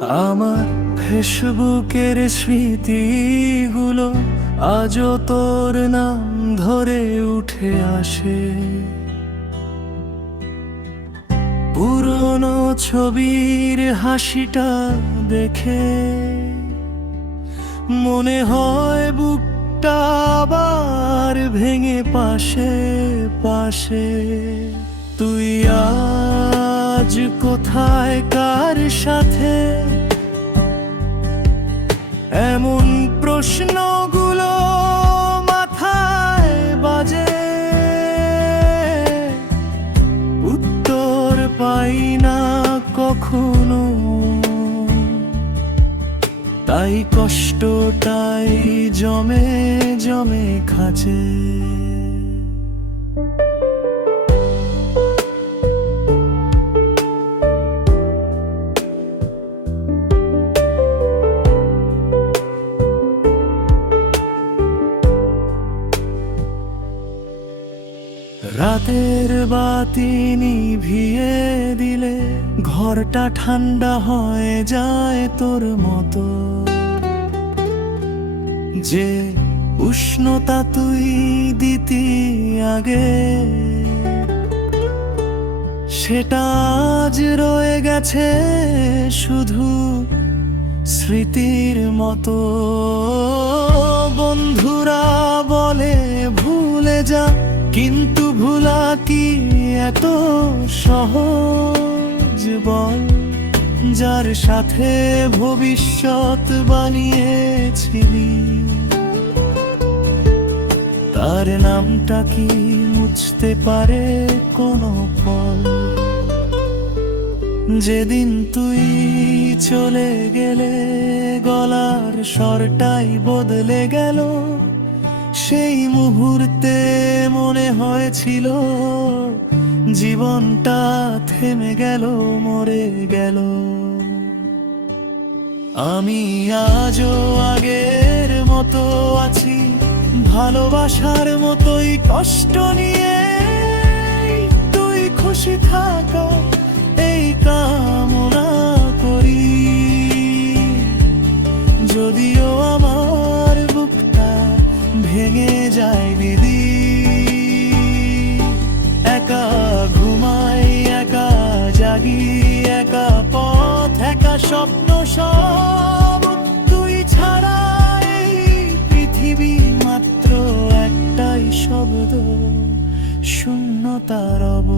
আমার ফেসবুকের স্মৃতিগুলো আজও তোর নাম ধরে উঠে আসে। পুরনো ছবির হাসিটা দেখে মনে হয় বুকটা আবার ভেঙে পাশে পাশে। তুই আজ কোথায়, কার সাথে, এমন প্রশ্নগুলো মাথায় বাজে। উত্তর পাই না কখনো, তাই কষ্টটাই জমে জমে খাঁচে। রাতের বাতি নিভিয়ে দিলে ঘরটা ঠান্ডা হয়ে যায় তোর মতো। যে উষ্ণতা তুই দিতি আগে, সেটা আজ রয়ে গেছে শুধু স্মৃতির মতো। বন্ধুরা বলে ভুলে যা, কিন্তু ভুলা কি এত সহজ বল? যার সাথে ভবিষ্যৎ বানিয়েছিলি, তার নামটা কি মুছতে পারে কোনো ফল? যেদিন তুই চলে গেলে গলার স্বরটাই বদলে গেল। সেই মুহূর্তে মনে হয়েছিল জীবনটা থেমে গেল, মরে গেল। আমি আজও আগের মতো আছি, ভালোবাসার মতোই কষ্ট নিয়ে। তুই খুশি থাকা এই কামনা করি, যদিও আমার বুকটা ভেঙে যায় দিদি। একা ঘুমাই, একা জাগি, একা পথ, একা স্বপ্ন সব। তুই ছাড়া এই পৃথিবী মাত্র একটাই শব্দ, শূন্যতার রব।